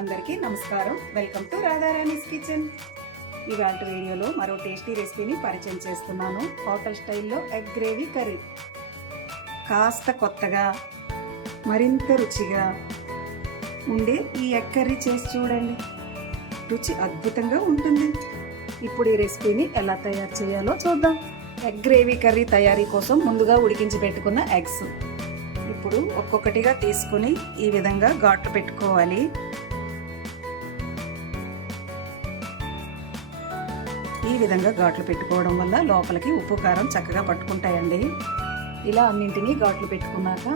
అందరికీ నమస్కారం. Welcome to Radharani's kitchen. ఇవాళ వీడియోలో మరో టేస్టీ రెసిపీని పరిచయం చేస్తున్నాను. హోటల్ స్టైల్లో ఎగ్ గ్రేవీ కర్రీ. కాస్త కొత్తగా మరింత రుచిగా ఉండే ఈ ఎగ్ కర్రీ చేసి చూడండి. రుచి అద్భుతంగా ఉంటుంది. ఇప్పుడు ఈ రెసిపీని ఎలా తయారు చేయాలో చూద్దాం. ఎగ్ గ్రేవీ కర్రీ తయారీ కోసం ముందుగా ఉడికించి పెట్టుకున్న ఎగ్స్ ఇప్పుడు ఒక్కొక్కటిగా తీసుకుని ఈ విధంగా ఘాట్లు పెట్టుకోవాలి. ఈ విధంగా ఘాట్లు పెట్టుకోవడం వల్ల లోపలికి ఉప్పు కారం చక్కగా పట్టుకుంటాయండి. ఇలా అన్నింటినీ ఘాట్లు పెట్టుకున్నాక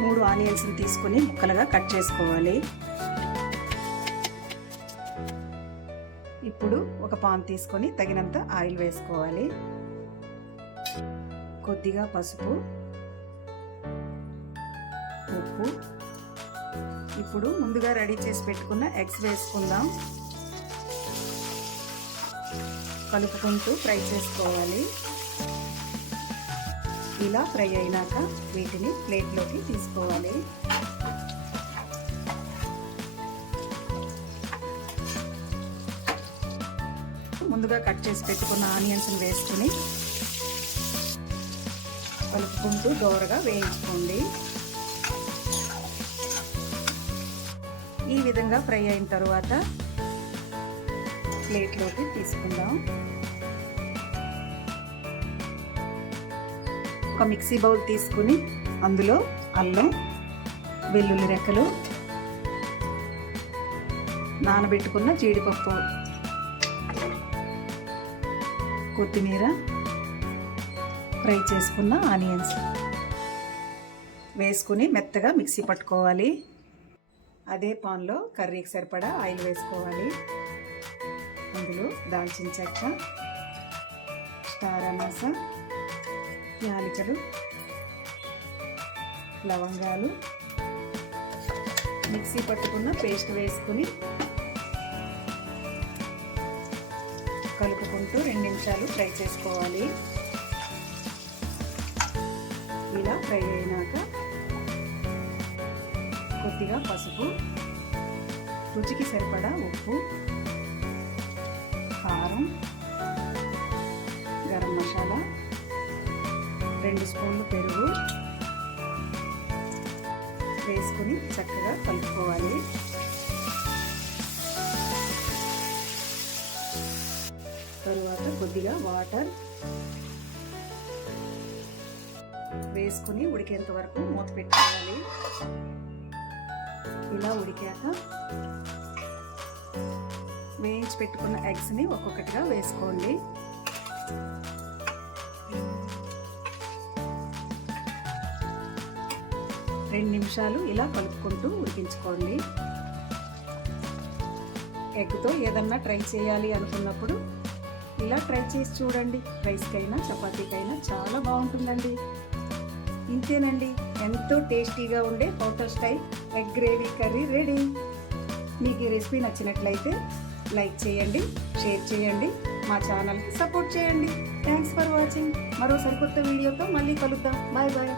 3 ఆనియన్స్ని తీసుకుని ముక్కలుగా కట్ చేసుకోవాలి. ఇప్పుడు ఒక పాన్ తీసుకొని తగినంత ఆయిల్ వేసుకోవాలి. కొద్దిగా పసుపు, ఉప్పు. ఇప్పుడు ముందుగా రెడీ చేసి పెట్టుకున్న ఎగ్స్ వేసుకుందాం. కలుపుకుంటూ ఫ్రై చేసుకోవాలి. ఇలా ఫ్రై అయినాక వీటిని ప్లేట్లోకి తీసుకోవాలి. ముందుగా కట్ చేసి పెట్టుకున్న ఆనియన్స్ని వేసుకుని కలుపుకుంటూ దోరగా వేయించుకోండి. ఈ విధంగా ఫ్రై అయిన తర్వాత ప్లేట్లోకి తీసుకుందాం. ఒక మిక్సీ బౌల్ తీసుకుని అందులో అల్లం, వెల్లుల్లి రెక్కలు, నానబెట్టుకున్న జీడిపప్పు, కొత్తిమీర, ఫ్రై చేసుకున్న ఆనియన్స్ వేసుకుని మెత్తగా మిక్సీ పట్టుకోవాలి. అదే పాన్లో కర్రీకి సరిపడా ఆయిల్ వేసుకోవాలి. అందులో దాల్చిన చెక్క, స్టార్ అనాస, యాలకులు, లవంగాలు, మిక్సీ పట్టుకున్న పేస్ట్ వేసుకుని కలుపుకుంటూ 2 నిమిషాలు ఫ్రై చేసుకోవాలి. ఇలా ఫ్రై అయినాక కొద్దిగా పసుపు, రుచికి సరిపడా ఉప్పు, కారం, గరం మసాలా, 2 స్పూన్లు పెరుగు వేసుకుని చక్కగా కలుపుకోవాలి. తరువాత కొద్దిగా వాటర్ వేసుకుని ఉడికేంత వరకు మూత పెట్టుకోవాలి. ఇలా ఉడికాక వేయించి పెట్టుకున్న ఎగ్స్ని ఒక్కొక్కటిగా వేసుకోండి. రెండు నిమిషాలు ఇలా కలుపుకుంటూ ఉడికించుకోండి. ఎగ్తో ఏదన్నా ట్రై చేయాలి అనుకున్నప్పుడు ఇలా ట్రై చేసి చూడండి. రైస్కైనా చపాతీకైనా చాలా బాగుంటుందండి. ఇంతేనండి, ఎంతో టేస్టీగా ఉండే hotel style egg gravy curry ready. మీకు ఈ రెసిపీ నచ్చినట్లయితే లైక్ చేయండి, షేర్ చేయండి, మా ఛానల్కి సపోర్ట్ చేయండి. Thanks for watching. మరో సరికొత్త వీడియోతో మళ్ళీ కలుద్దాం. Bye bye.